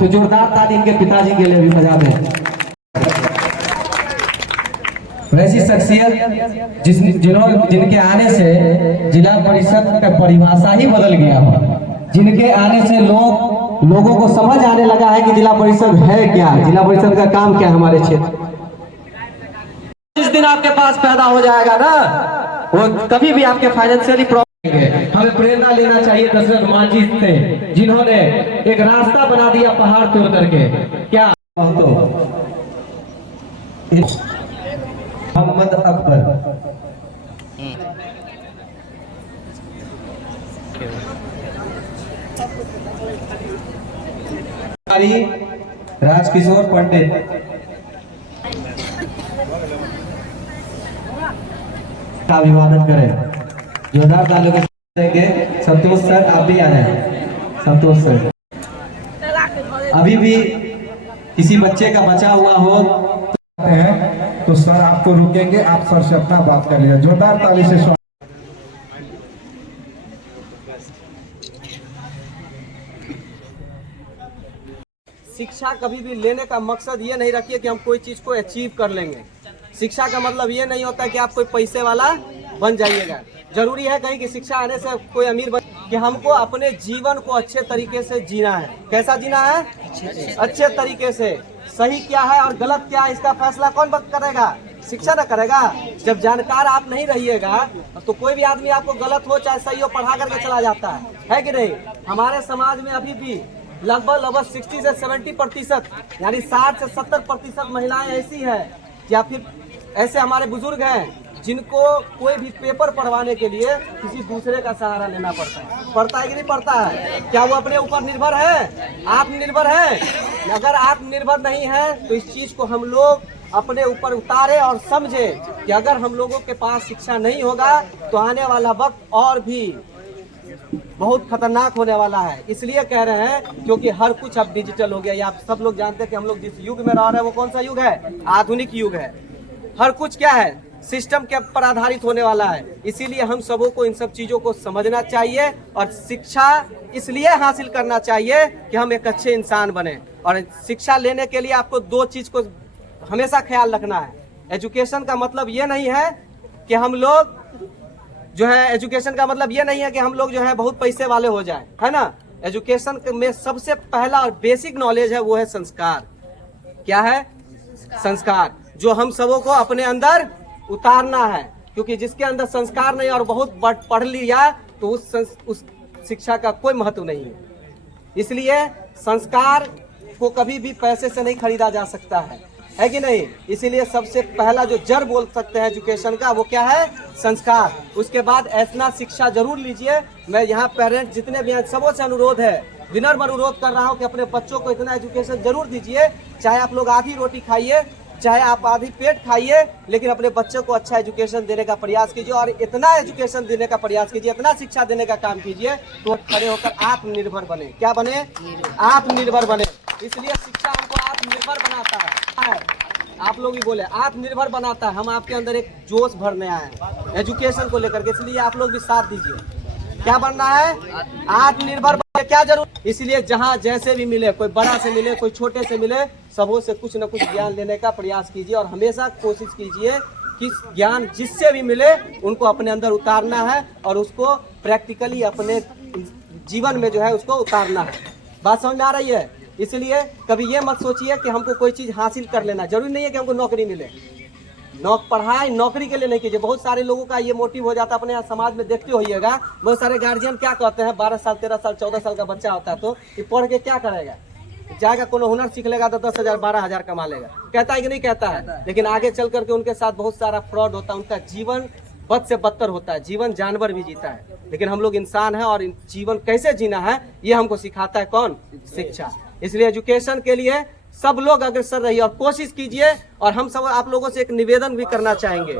तो जोरदार ताली इनके पिताजी के लिए भी बजा दें। वैसी शख्सियत जिनके आने से जिला परिषद का परिभाषा ही बदल गया हो, जिनके आने से लोगों को समझ आने लगा है कि जिला परिषद है क्या, जिला परिषद का काम क्या है हमारे क्षेत्र। जिस दिन आपके पास पैदा हो जाएगा ना, वो कभी भी आपके फाइनेंशियली प्रॉब्लम है। हमें प्रेरणा लेना चाहिए दशरथ मांझी से, जिन्होंने एक रास्ता बना दिया पहाड़ तोड़ करके। क्या तो मोहम्मद अकबर राजकिशोर पंडित का अभिवादन करें। जोरदार तालियों के देंगे। संतोष सर आप भी आ जाए। संतोष सर, अभी भी किसी बच्चे का बचा हुआ हो तो सर आपको रुकेंगे, आप सर से अपना बात कर लीजिए। जोरदार ताली से स्वागत। शिक्षा कभी भी लेने का मकसद ये नहीं रखिए कि हम कोई चीज को अचीव कर लेंगे। शिक्षा का मतलब ये नहीं होता कि आप कोई पैसे वाला बन जाइएगा। जरूरी है कहीं कि शिक्षा आने से कोई अमीर बन, कि हमको अपने जीवन को अच्छे तरीके से जीना है। कैसा जीना है? अच्छे तरीके से। सही क्या है और गलत क्या है, इसका फैसला कौन करेगा? शिक्षा ना करेगा। जब जानकार आप नहीं रहिएगा तो कोई भी आदमी आपको गलत हो चाहे सही हो पढ़ा करके चला जाता है कि नहीं। हमारे समाज में अभी भी लगभग 60 से 70% यानी 60 से 70% महिलाएं ऐसी है या फिर ऐसे हमारे बुजुर्ग हैं जिनको कोई भी पेपर पढ़वाने के लिए किसी दूसरे का सहारा लेना पड़ता है कि नहीं पड़ता है? क्या वो अपने ऊपर निर्भर है? आत्मनिर्भर है? अगर आत्मनिर्भर नहीं है तो इस चीज को हम लोग अपने ऊपर उतारे और समझे कि अगर हम लोगों के पास शिक्षा नहीं होगा तो आने वाला वक्त और भी बहुत खतरनाक होने वाला है। इसलिए कह रहे हैं क्योंकि हर कुछ अब डिजिटल हो गया। ये आप सब लोग जानते हैं कि हम लोग जिस युग में रह रहे हैं वो कौन सा युग है? आधुनिक युग है। हर कुछ क्या है? सिस्टम के पर आधारित होने वाला है। इसीलिए हम सबों को इन सब चीजों को समझना चाहिए और शिक्षा इसलिए हासिल करना चाहिए कि हम एक अच्छे इंसान बने। और शिक्षा लेने के लिए आपको दो चीज को हमेशा ख्याल रखना है। एजुकेशन का मतलब ये नहीं है कि हम लोग जो है, एजुकेशन का मतलब ये नहीं है कि हम लोग जो है बहुत पैसे वाले हो जाए, है ना। एजुकेशन में सबसे पहला और बेसिक नॉलेज है वो है संस्कार। क्या है? संस्कार, जो हम सबों को अपने अंदर उतारना है। क्योंकि जिसके अंदर संस्कार नहीं और बहुत पढ़ लिया तो उस शिक्षा का कोई महत्व नहीं है। इसलिए संस्कार को कभी भी पैसे से नहीं खरीदा जा सकता है कि नहीं। इसीलिए सबसे पहला जो जड़ बोल सकते हैं एजुकेशन का वो क्या है? संस्कार। उसके बाद ऐसा शिक्षा जरूर लीजिए। मैं यहाँ पेरेंट्स जितने भी हैं सबों से अनुरोध है, विनम्र अनुरोध कर रहा हूँ कि अपने बच्चों को इतना एजुकेशन जरूर दीजिए। चाहे आप लोग आधी रोटी खाइए, चाहे आप आधी पेट खाइए, लेकिन अपने बच्चों को अच्छा एजुकेशन देने का प्रयास कीजिए। और इतना एजुकेशन देने का प्रयास कीजिए, इतना शिक्षा देने का काम कीजिए तो खड़े होकर आत्मनिर्भर बने। क्या बने? आत्मनिर्भर बने। इसलिए शिक्षा हमको आत्मनिर्भर बनाता है। आप लोग भी बोले आत्मनिर्भर बनाता है। हम आपके अंदर एक जोश भरने आए हैं एजुकेशन को लेकर के, इसलिए आप लोग भी साथ दीजिए। क्या बनना है? आत्मनिर्भर। क्या जरूर? इसलिए जहाँ जैसे भी मिले, कोई बड़ा से मिले कोई छोटे से मिले, सबों से कुछ न कुछ ज्ञान लेने का प्रयास कीजिए। और हमेशा कोशिश कीजिए कि ज्ञान जिससे भी मिले उनको अपने अंदर उतारना है और उसको प्रैक्टिकली अपने जीवन में जो है उसको उतारना है। बात समझ में आ रही है? इसलिए कभी ये मत सोचिए कि हमको कोई चीज हासिल कर लेना, जरूरी नहीं है कि हमको नौकरी मिले। पढ़ाई नौकरी के लिए नहीं कीजिए। बहुत सारे लोगों का ये मोटिव हो जाता है। अपने यहाँ समाज में देखते होइएगा, बहुत सारे गार्जियन क्या कहते हैं, 12 साल 13 साल 14 साल का बच्चा होता है तो ये पढ़ के क्या करेगा? जाएगा कोनो हुनर सीख लेगा तो 10,000 12,000 कमा लेगा। कहता है कि नहीं कहता है? लेकिन आगे चल करके उनके साथ बहुत सारा फ्रॉड होता है। उनका जीवन बद से बदतर होता है। जीवन जानवर भी जीता है, लेकिन हम लोग इंसान हैं और जीवन कैसे जीना है ये हमको सिखाता है कौन? शिक्षा। इसलिए एजुकेशन के लिए सब लोग अग्रसर रहिए और कोशिश कीजिए। और हम सब आप लोगों से एक निवेदन भी करना चाहेंगे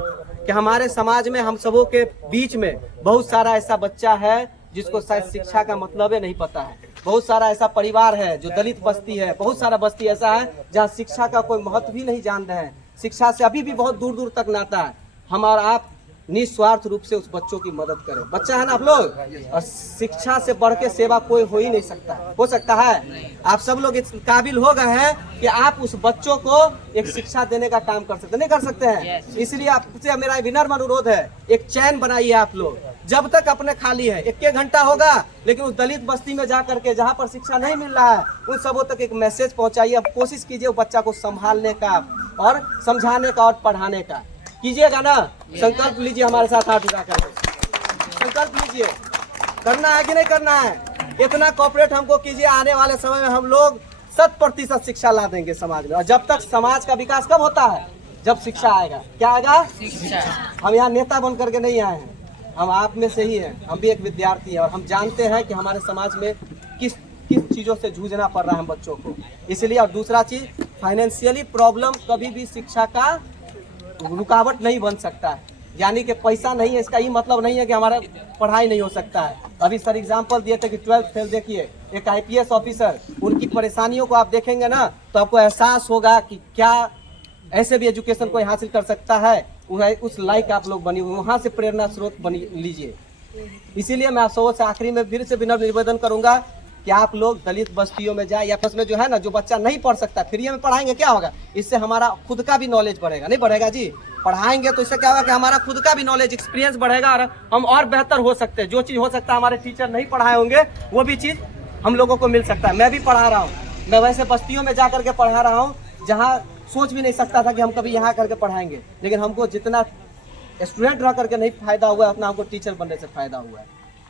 कि हमारे समाज में हम सबों के बीच में बहुत सारा ऐसा बच्चा है जिसको शायद शिक्षा का मतलब ही नहीं पता है। बहुत सारा ऐसा परिवार है जो दलित बस्ती है, बहुत सारा बस्ती ऐसा है जहाँ शिक्षा का कोई महत्व भी नहीं जान रहे हैं। शिक्षा से अभी भी बहुत दूर दूर तक नाता है। हम और आप निस्वार्थ रूप से उस बच्चों की मदद करें। बच्चा है ना आप लोग, और शिक्षा से बढ़ के सेवा कोई हो ही नहीं सकता। हो सकता है? आप सब लोग इस काबिल हो गए हैं कि आप उस बच्चों को एक शिक्षा देने का काम कर सकते, नहीं कर सकते हैं? इसलिए आपसे मेरा विनम्र अनुरोध है, एक चैन बनाइए आप लोग। जब तक अपने खाली है 1 घंटा होगा, लेकिन उस दलित बस्ती में जा करके जहाँ पर शिक्षा नहीं मिल रहा है उन सबों तक एक मैसेज पहुंचाइए। अब कोशिश कीजिए उस बच्चा को संभालने का और समझाने का और पढ़ाने का। कीजिएगा ना? संकल्प लीजिए हमारे साथ हाथ उठा कर, संकल्प लीजिए। करना है कि नहीं करना है? इतना कॉपरेट हमको कीजिए, आने वाले समय में हम लोग 100% शिक्षा ला देंगे समाज में। और जब तक समाज का विकास कब होता है? जब शिक्षा आएगा। क्या आएगा? शिक्षा। हम यहाँ नेता बन करके नहीं आए हैं, हम आप में से ही हैं। हम भी एक विद्यार्थी हैं और हम जानते हैं कि हमारे समाज में किस किस चीज़ों से जूझना पड़ रहा है हम बच्चों को। इसलिए और दूसरा चीज़, फाइनेंशियली प्रॉब्लम कभी भी शिक्षा का रुकावट नहीं बन सकता है। यानी कि पैसा नहीं है इसका ये मतलब नहीं है कि हमारा पढ़ाई नहीं हो सकता है। अभी सर एग्जांपल दिए थे कि 12th फेल, देखिए एक IPS ऑफिसर, उनकी परेशानियों को आप देखेंगे ना तो आपको एहसास होगा कि क्या ऐसे भी एजुकेशन कोई हासिल कर सकता है। उस लायक आप लोग बनी, वहाँ से प्रेरणा स्रोत बनी लीजिए। इसीलिए मैं आप सबसे आखिरी में फिर से विनम्र निवेदन करूंगा कि आप लोग दलित बस्तियों में जाए, या बस में जो है ना, जो बच्चा नहीं पढ़ सकता फ्री में पढ़ाएंगे, क्या होगा? इससे हमारा खुद का भी नॉलेज बढ़ेगा। नहीं बढ़ेगा जी? पढ़ाएंगे तो इससे क्या होगा कि हमारा खुद का भी नॉलेज एक्सपीरियंस बढ़ेगा और हम और बेहतर हो सकते हैं। जो चीज़ हो सकता है हमारे टीचर नहीं पढ़ाए होंगे वो भी चीज़ हम लोगों को मिल सकता है। मैं भी पढ़ा रहा हूँ, मैं वैसे बस्तियों में जा करके पढ़ा रहा हूँ जहाँ सोच भी नहीं सकता था कि हम कभी यहाँ करके पढ़ाएंगे, लेकिन हमको जितना स्टूडेंट रह करके नहीं फायदा हुआ है उतना हमको टीचर बनने से फायदा हुआ है।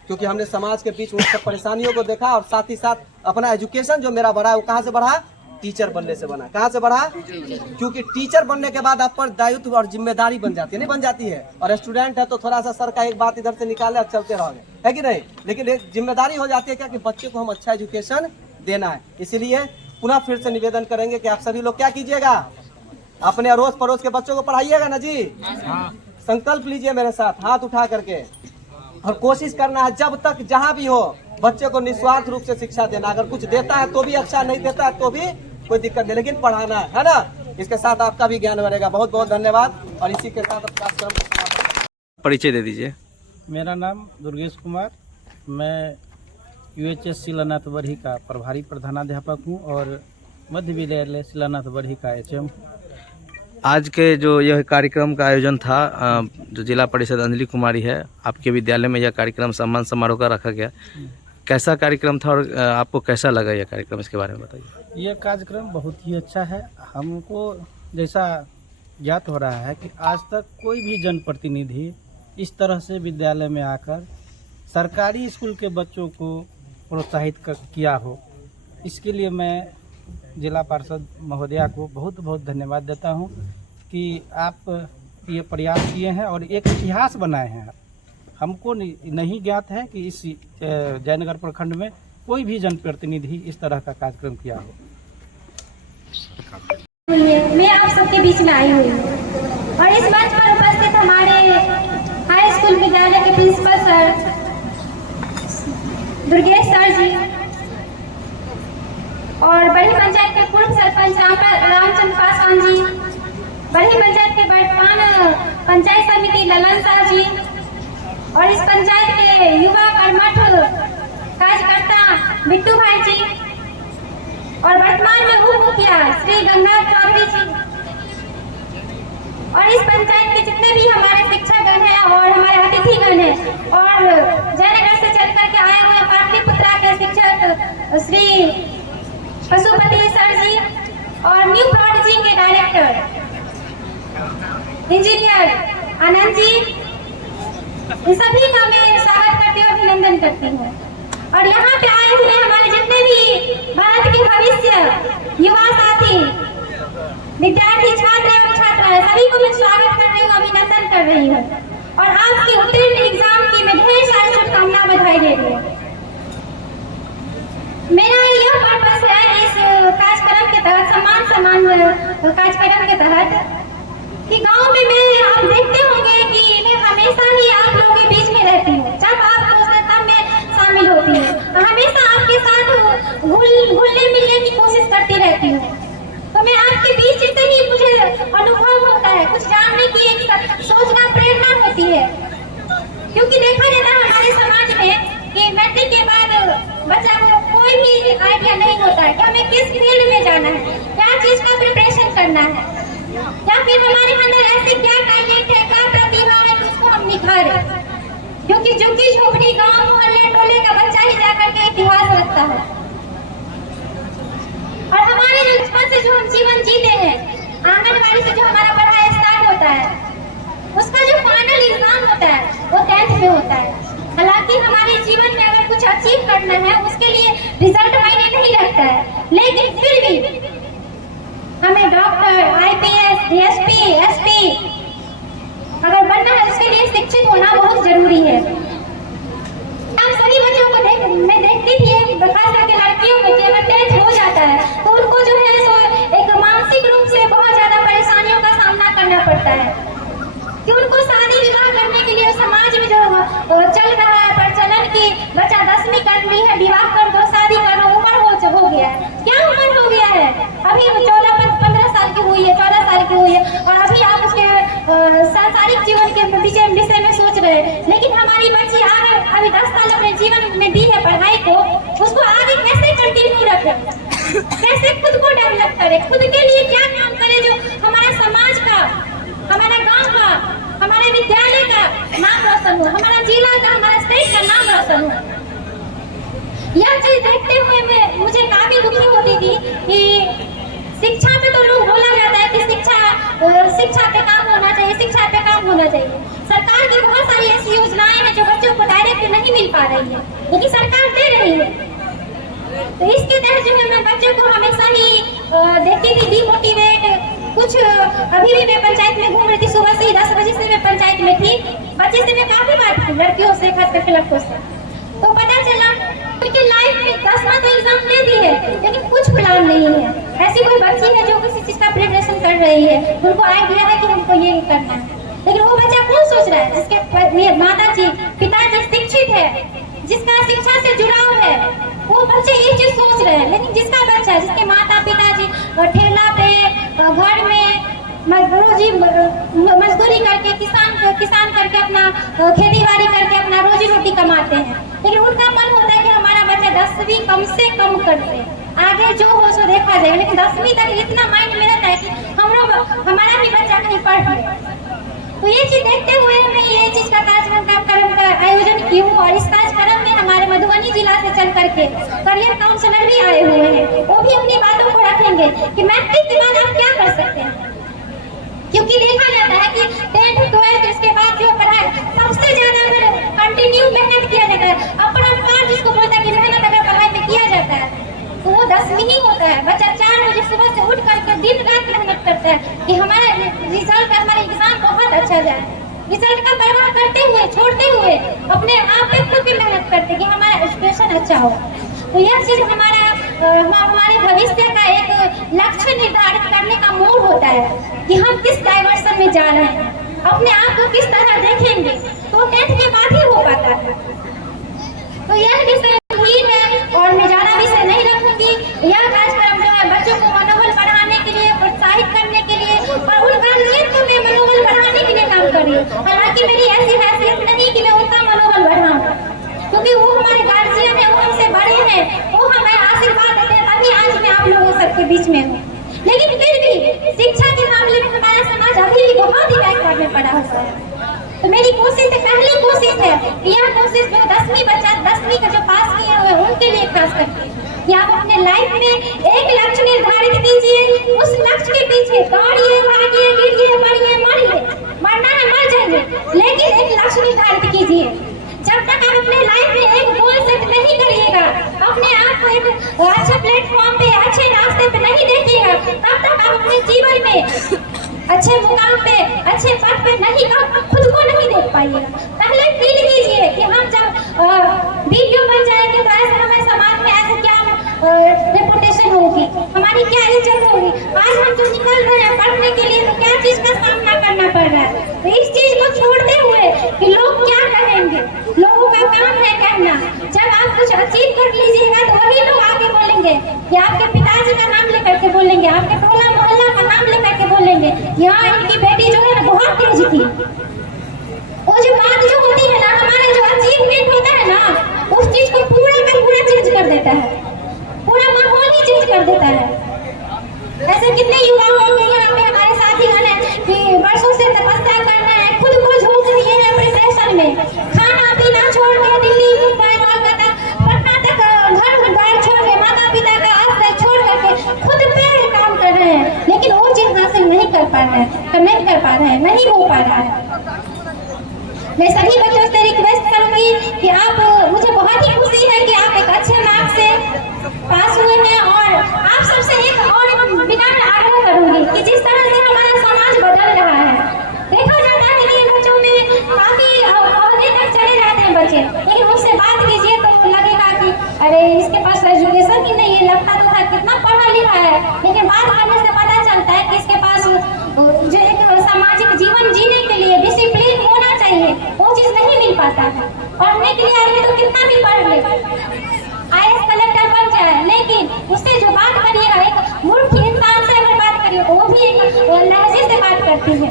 क्योंकि हमने समाज के बीच उन सब परेशानियों को देखा और साथ ही साथ अपना एजुकेशन जो मेरा बढ़ा है वो कहाँ से बढ़ा? टीचर बनने से बना। कहाँ से बढ़ा? क्योंकि टीचर बनने के बाद आप पर दायित्व और जिम्मेदारी बन जाती है, नहीं बन जाती है? और स्टूडेंट है तो थोड़ा सा सर का एक बात इधर से निकाले और चलते रहोगे, है कि नहीं? लेकिन एक जिम्मेदारी हो जाती है क्या कि बच्चे को हम अच्छा एजुकेशन देना है। इसीलिए पुनः फिर से निवेदन करेंगे कि आप सभी लोग क्या कीजिएगा, अपने अड़ोस पड़ोस के बच्चों को पढ़ाइएगा ना जी। संकल्प लीजिए मेरे साथ हाथ उठा करके, और कोशिश करना है जब तक जहाँ भी हो बच्चे को निस्वार्थ रूप से शिक्षा देना। अगर कुछ देता है तो भी अच्छा, नहीं देता है तो भी कोई दिक्कत नहीं, लेकिन पढ़ाना है ना? इसके साथ आपका भी ज्ञान बढ़ेगा। बहुत बहुत धन्यवाद। और इसी के साथ परिचय दे दीजिए। मेरा नाम दुर्गेश कुमार, मैं UHS शिलानाथ बरही का प्रभारी प्रधानाध्यापक हूँ और मध्य विद्यालय शिलानाथ बरही का HM। आज के जो यह कार्यक्रम का आयोजन था, जो जिला परिषद अंजलि कुमारी है, आपके विद्यालय में यह कार्यक्रम सम्मान समारोह का रखा गया, कैसा कार्यक्रम था और आपको कैसा लगा यह कार्यक्रम, इसके बारे में बताइए। यह कार्यक्रम बहुत ही अच्छा है। हमको जैसा ज्ञात हो रहा है कि आज तक कोई भी जनप्रतिनिधि इस तरह से विद्यालय में आकर सरकारी स्कूल के बच्चों को प्रोत्साहित किया हो, इसके लिए मैं जिला पार्षद महोदया को बहुत बहुत धन्यवाद देता हूं कि आप ये प्रयास किए हैं और एक इतिहास बनाए हैं। हमको नहीं ज्ञात है कि इस जयनगर प्रखंड में कोई भी जनप्रतिनिधि इस तरह का कार्यक्रम किया हो। मैं आप सबके बीच में आई हुई हूँ और इस मंच पर उपस्थित हमारे हाई स्कूल विद्यालय के प्रिंसिपल सर दुर्गेश सर जी और बड़ी पंचायत के पूर्व सरपंच रामचंद्र पासवान जी, बड़ी पंचायत के वर्तमान पंचायत समिति ललन शाह जी और इस पंचायत के युवा कर्मठ कार्यकर्ता बिट्टू भाई जी और वर्तमान में उप मुखिया श्री गंगा चौधरी जी और इस पंचायत के जितने भी हमारे शिक्षकगण हैं और हमारे अतिथिगण हैं और जयनगर से चल करके आए हुए पाटलिपुत्रा के शिक्षक श्री पशुपति सर जी और न्यू प्रोडिजी के डायरेक्टर इंजीनियर आनंद जी, इन सभी का मैं स्वागत करती हूँ, अभिनंदन करती हूँ। और यहाँ पे आए हुए हमारे जितने भी भारत के भविष्य युवा साथी, विद्यार्थी, छात्र एवं छात्राएं, सभी को मैं स्वागत कर रही हूँ, अभिनंदन कर रही हूँ और आपकी उत्तीर्ण एग्जाम की मैं ढेर सारी शुभकामना बधाई दे रही हूँ। मेरा यह पर्पस है इस कार्यक्रम के तहत, सम्मान कार्यक्रम के तहत, कि गांव में मैं आप देखते होंगे कि मैं हमेशा ही आप लोगों के बीच में रहती हूँ। जब आप तब मैं शामिल होती हूँ, तो हमेशा आपके साथ घुलने मिलने की कोशिश करती रहती हूँ। तो मैं आपके बीच से ही मुझे अनुभव होता है, कुछ जानने की एक सोचना प्रेरणा होती है। या फिर हमारे अंदर ऐसे क्या टैलेंट है, क्या प्रतिभा है कि उसको हम निखारें। क्योंकि झुग्गी झोपड़ी गांव मोहल्ले टोले का बच्चा ही जाकर के इतिहास रखता है। और हमारे जो बचपन से जो हम जीवन जीते हैं, आंगनबाड़ी से जो हमारा पढ़ाई स्टार्ट होता है, उसका जो फाइनल एग्जाम होता है वो 10th में होता है। हालांकि हमारे जीवन में अगर कुछ अचीव करना है उसके लिए रिजल्ट मायने नहीं रखता है, लेकिन फिर भी हमें डॉक्टर, IPS, DSP, SP अगर बनना है उसके लिए शिक्षित होना बहुत जरूरी है। आप सभी बच्चों को मैं देखती थी, खास करके लड़कियों में, कि अगर 10th हो जाता है तो उनको जो है सो एक मानसिक रूप से बहुत ज्यादा परेशानियों का सामना करना पड़ता है कि उनको शादी विवाह करने के लिए समाज में जो चल रहा है प्रचलन की बच्चा 10वीं कर ली है, विवाह कर दो, शादी करो, उम्र हो गया है। क्या उम्र हो गया है? अभी 14-15 साल की हुई है, 14 साल की हुई है, और अभी आप उसके सांसारिक जीवन के विषय में सोच रहे हैं। लेकिन हमारी बच्ची आगे अभी 10 साल अपने जीवन में दी है पढ़ाई को, उसको आगे कैसे कंटिन्यू रखे, कैसे खुद को डेवलप करे, खुद के लिए क्या काम करे जो हमारा समाज का, हमारा गांव का, हमारे विद्यालय का नाम रोशन हो, हमारा जिला का, हमारा स्टेट का नाम रोशन हो। यह चीज देखते हुए मुझे काफी दुखी होती थी कि शिक्षा पे तो लोग बोला जाता है कि शिक्षा पे काम होना चाहिए, शिक्षा पे काम होना चाहिए। सरकार की बहुत सारी ऐसी योजनाएं हैं जो बच्चों को डायरेक्ट नहीं मिल पा रही है, लेकिन सरकार दे रही है। तो इसके तहत जो है मैं बच्चों को हमेशा ही देखती थी डिमोटिवेट। कुछ अभी भी मैं पंचायत में घूम रही थी, सुबह से ही 10 बजे से मैं पंचायत में थी, बच्चे से मैं काफी बात की, लड़कियों से, खास करके लड़कों से। तो पता चला उनकी लाइफ में 10वां तो एग्जाम ले दी है, लेकिन कुछ प्लान नहीं है। ऐसी कोई बच्ची है जो किसी चीज का प्रिपरेशन कर रही है, उनको आइडिया है कि हमको ये करना है, लेकिन वो बच्चा कौन सोच रहा है? जिसके माता जी पिताजी शिक्षित है, जिसका शिक्षा से जुड़ाव है, वो बच्चे ये चीज सोच रहे हैं। लेकिन जिसका बच्चा, जिसके माता पिताजी ठेला पे, घर में मजदूरी करके, किसान करके अपना खेती बाड़ी करके अपना रोजी रोटी कमाते हैं, लेकिन उनका मन होता है कि हमारा बच्चा 10वीं कम से कम कर दे, आगे जो हो सो देखा जाएगा। लेकिन 10वीं तक इतना माइंड में रहता है कि हमारा भी बच्चा कहीं पढ़ ले। तो ये चीज देखते हुए मैं ये चीज का कार्यक्रम का आयोजन की हूँ, और इस कार्यक्रम में हमारे मधुबनी जिला से चल करके करियर काउंसलर भी आए हुए हैं। वो भी अपनी बातों को रखेंगे कि मैट्रिक के बाद आप क्या कर सकते हैं, क्योंकि देखा जाता है कि 10th 12th इसके बाद जो पढ़ाई सबसे ज्यादा कंटिन्यू मेहनत किया जाता है। अपना जिसको बोलता है कि मेहनत अगर पढ़ाई में किया जाता है तो वो 10वीं ही होता है। बच्चा 4 बजे सुबह से उठ करके दिन रात मेहनत करता है कि हमारा रिजल्ट, हमारा एग्जाम बहुत अच्छा जाए। रिजल्ट का परवाह करते हुए, छोड़ते हुए अपने आप पे खुद भी मेहनत करते कि हमारा एजुकेशन अच्छा हो। तो यह चीज हमारे भविष्य का एक लक्ष्य निर्धारित करने का मोड़ होता है कि हम किस डायरेक्शन में जा रहे हैं, अपने आप को किस तरह देखेंगे, तो 10th के बाद ही हो पाता है। तो यह विषय है और मैं ज्यादा विषय नहीं रखूंगी। यह कार्यक्रम जो है बच्चों को मनोबल बढ़ाने के लिए, प्रोत्साहित करने के लिए, और उन गार्जियन को मैं मनोबल बढ़ाने के लिए काम कर रही हूँ। हालांकि मेरी ऐसी हैसियत नहीं कि मैं उनका मनोबल बढ़ाऊँ, क्योंकि वो हमारे गार्जियन है, वो हमसे बड़े हैं, वो हमें आशीर्वाद देते हैं, तभी आज मैं आप लोगों सबके बीच में हूँ। लेकिन फिर भी शिक्षा के मामले में हमारा समाज अभी भी बहुत ही बैक में पड़ा हुआ है। तो मेरी कोशिश है, पहली कोशिश है कि यह कोशिश जो 10वीं बच्चा 10वीं का जो पास किए हुए उनके लिए खास करके कि आप अपने लाइफ में एक लक्ष्य निर्धारित कीजिए, उस लक्ष्य के पीछे दौड़िए, भागिए, गिरिए, बढ़िए, मरिए, मरना है मर जाइए, लेकिन एक लक्ष्य निर्धारित कीजिए। जब तक आप अपने लाइफ में एक गोल सेट नहीं करिएगा, अपने आप को एक अच्छे प्लेटफॉर्म पे, अच्छे रास्ते पे नहीं देखिएगा, तब तक आप अपने जीवन में अच्छे मुकाम पे, अच्छे पद पे नहीं, खुद को नहीं देख पाइएगा। पहले फील कीजिए कि हम जब वीडियो बन जाएंगे तो ऐसे हमें समाज में ऐसे क्या रेपुटेशन होगी, हमारी क्या इज्जत होगी। आज हम जो निकल रहे हैं पढ़ने के लिए तो क्या चीज का सामना करना पड़ रहा है। तो इस चीज को छोड़ते हुए कि लोग क्या कहेंगे, लोगों का काम है कहना। जब आप कुछ अचीव कर लीजिएगा तो वही लोग आगे बोलेंगे कि आपके पिताजी का नाम लेकर के बोलेंगे, आपके टोला मोहल्ला का नाम लेकर के बोलेंगे, यहाँ इनकी बेटी जो है ना बहुत तेज थी। वो जो बात जो होती है ना, हमारा जो अचीवमेंट होता है ना, उस चीज को पूरा का पूरा चेंज कर देता है, पूरा माहौल ही चेंज कर देता है। ऐसे कितने युवा होंगे यहाँ पे हमारे साथीगण हैं कि वर्षों से तपस्या कर रहे हैं, खुद को झोंक दिए हैं प्रिपरेशन में, खाना पीना छोड़ के दिल्ली मुंबई कोलकाता पटना तक घर द्वार छोड़ के माता पिता का आश्रय छोड़ करके खुद पे काम कर रहे हैं, लेकिन वो चीज हासिल नहीं कर पा रहे हैं, नहीं हो पा रहा है। मैं सभी बच्चों से रिक्वेस्ट करूंगी कि आप, मुझे बहुत ही खुशी है कि आप एक अच्छे मार्क्स से पास हुए हैं, और आप सबसे एक और विनम्र आग्रह करूंगी कि जिस तरह से हमारा समाज बदल रहा है, देखा जाता है कि बच्चों में काफी अवधि तक चले जाते हैं बच्चे, लेकिन उससे बात कीजिए तो लगेगा कि अरे इसके पास एजुकेशन ही नहीं है, लगता तो है कितना पढ़ा लिखा है, लेकिन बात करने से पता चलता है कि इसके पास जो एक सामाजिक जीवन जीने के लिए डिसिप्लिन होना चाहिए, वो चीज नहीं मिल पाता है। पढ़ने के लिए आदमी तो कितना भी पढ़ ले, IAS कलेक्टर बन जाए, लेकिन उससे जो बात करिएगा, एक मूर्ख इंसान से अगर बात करिए तो वो भी एक लहजे से बात करती है।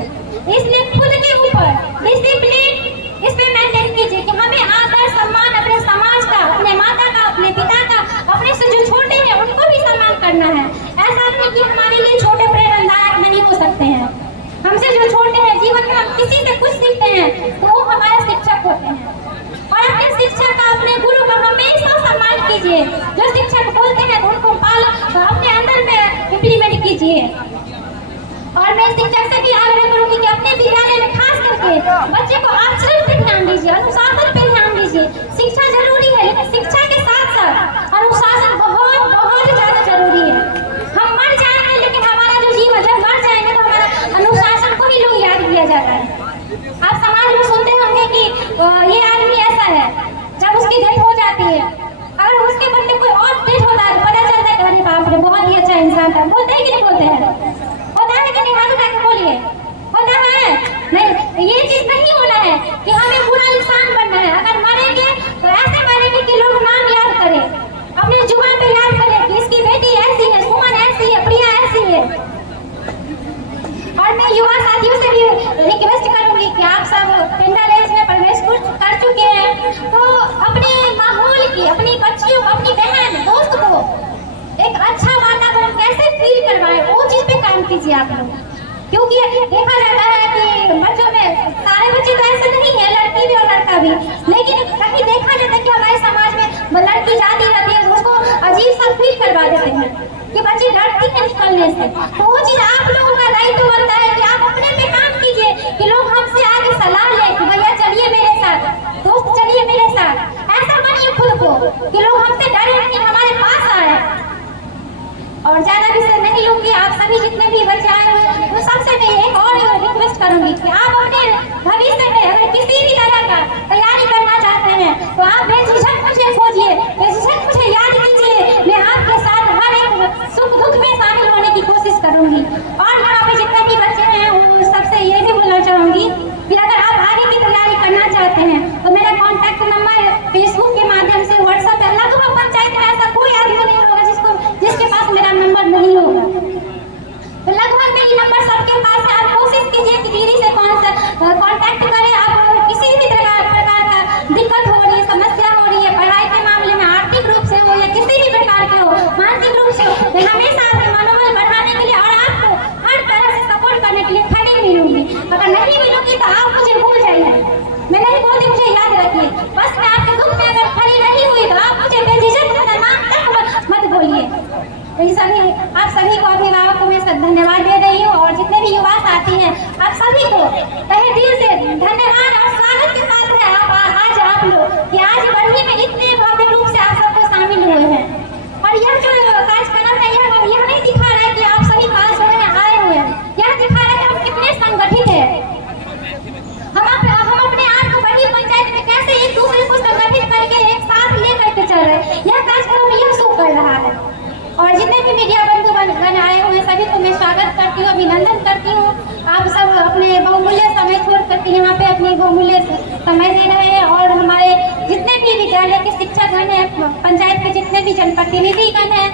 इसलिए खुद के ऊपर डिसिप्लिन इस पे मेंटेन कीजिए कि हमें आदर सम्मान अपने समाज का, अपने माता का, अपने पिता का, अपने से जो छोटे हैं उनको भी सम्मान करना है। ऐसा नहीं कि हमारे लिए छोटे प्रेरणादायक नहीं हो सकते हैं, हमसे जो छोटे हैं, जीवन में हम किसी से कुछ सीखते हैं तो वो हमारे शिक्षक होते हैं, और अपने शिक्षक का, अपने गुरु का हमेशा सम्मान कीजिए। जो शिक्षक बोलते हैं उनको अपने अंदर में इम्प्लीमेंट कीजिए। और मैं शिक्षक से भी आग्रह करूंगी कि अपने विद्यालय में खास करके बच्चे को आचरण पे ध्यान दीजिए, अनुशासन पे ध्यान दीजिए। शिक्षा जरूरी है, लेकिन शिक्षा के साथ साथ अनुशासन बहुत बहुत ज्यादा जरूरी है। हम मर जाएंगे, लेकिन हमारा जो जीवन, जब मर जाएंगे तो हमारा अनुशासन को ही लोग याद किया जाता है। आप समाज में सुनते होंगे कि ये आदमी ऐसा है, जब उसकी डेथ हो जाती है, अगर उसके बदले कोई और डेथ होता है तो पता चलता है कि अरे बाप रे बहुत ही अच्छा इंसान था। बोलते हैं कि नहीं बोलते हैं? होता है कि नहीं? हाथ उठा के बोलिए, होता है? नहीं, ये चीज नहीं होना है कि हमें बुरा इंसान बनना है। अगर मरेंगे तो ऐसे मरेंगे कि लोग नाम याद करें, अपने जुबान पे याद करें कि इसकी बेटी ऐसी है, सुमन ऐसी है, प्रिया ऐसी है। और मैं युवा साथियों से भी रिक्वेस्ट करूंगी कि आप सब टेंडर रेस में प्रवेश कर चुके हैं, तो अपने माहौल की, अपनी बच्चियों को, अपनी बहन दोस्त को एक अच्छा वातावरण कैसे फील करवाएं, वो चीज पे काम कीजिए आप लोग। क्योंकि देखा जाता है कि बच्चों में सारे बच्चे तो ऐसे नहीं है, लड़की भी और लड़का भी, लेकिन कहीं देखा जाता है कि हमारे समाज में लड़की जाती रहती है, उसको अजीब सा फील करवा देते हैं कि बच्ची डरती है निकलने से। तो वो चीज आप लोगों का दायित्व बनता है कि आप अपने पे काम कीजिए, कि लोग हमसे आगे सलाह ले कि भैया चलिए मेरे साथ, दोस्त चलिए मेरे साथ। ऐसा बनिए खुद को कि लोग हमसे डरे नहीं, हमारे पास आए। और ज्यादा विषय नहीं लूंगी, आप सभी जितने भी बच्चे आए हुए तो सबसे मैं एक और रिक्वेस्ट करूंगी कि आप अपने भविष्य में अगर किसी भी तरह का तैयारी करना चाहते हैं तो आप बेझिझक मुझे खोजिए, बेझिझक मुझे याद कीजिए। मैं आपके साथ हर एक सुख दुख में शामिल होने की कोशिश करूंगी। और यहाँ पे जितने भी बच्चे हैं उन सबसे ये भी बोलना चाहूंगी कि अगर आप आगे की तैयारी करना चाहते हैं तो मेरा कॉन्टैक्ट नंबर फेसबुक के माध्यम से, व्हाट्सएप पे, लगभग पंचायत में ऐसा कोई आदमी नहीं होगा जिसके पास मेरा नंबर नहीं होगा। तो लगभग मेरी नंबर सबके पास है। आप कोशिश कीजिए कि दीदी से कांटेक्ट करें। आप किसी भी प्रकार का दिक्कत हो रही है, समस्या हो रही है, पढ़ाई के मामले में, आर्थिक रूप से हो या किसी भी प्रकार के हो, मानसिक रूप से हो, मैं हमेशा आपके मनोबल बढ़ाने के लिए और आपको हर तरह से सपोर्ट करने के लिए खड़ी मिलूंगी। अगर नहीं मिलूंगी तो आप मुझे भूल जाइए, मैं नहीं बोलती, मुझे याद रखिए। बस मैं आपके दुख में अगर खड़ी नहीं हुई तो आप मुझे बेझिझक नाम तक मत बोलिए। तो आप सभी को, अभिभावकों में सब धन्यवाद दे रही हूँ, और जितने भी युवा साथी हैं आप सभी को तहे दिल से धन्यवाद और स्वागत के पात्र है आज आप लोग कि आज बढ़ी में इतने भव्य रूप से आप सबको शामिल हुए हैं। और यह जो कार्यक्रम है यह नहीं दिखा रहा है कि आप सभी पास हुए हैं, आए हुए हैं, यह दिखा रहा है कि हम कितने संगठित है। हम अपने आप को बड़ी पंचायत में कैसे एक दूसरे को संगठित करके एक साथ लेकर के चल रहे हैं, यह कार्यक्रम यह शो कर रहा है। और जितने भी मीडिया बंधु आए हुए सभी को मैं स्वागत करती हूँ, अभिनंदन करती हूँ। आप सब अपने बहुमूल्य समय छोड़ करके यहाँ पे अपने बहुमूल्य समय दे रहे हैं। और हमारे जितने भी विद्यालय के शिक्षकगण हैं, पंचायत के जितने भी जनप्रतिनिधिगण हैं,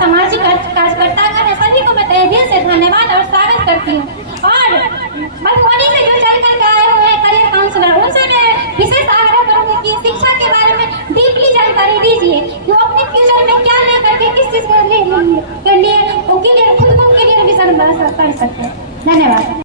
सामाजिक कार्यकर्तागण हैं, सभी को मैं तहे दिल से धन्यवाद और स्वागत करती हूँ। और मधुबनी से जो चल करके आए हुए हैं करियर काउंसलर, उनसे मैं विशेष आग्रह करूँगी कि शिक्षा के बारे में डीपली जानकारी दीजिए कि वो अपने फ्यूचर में क्या लेकर के किस चीज़ के लिए उनके लिए खुद को में बस पढ़ सकते हैं। धन्यवाद।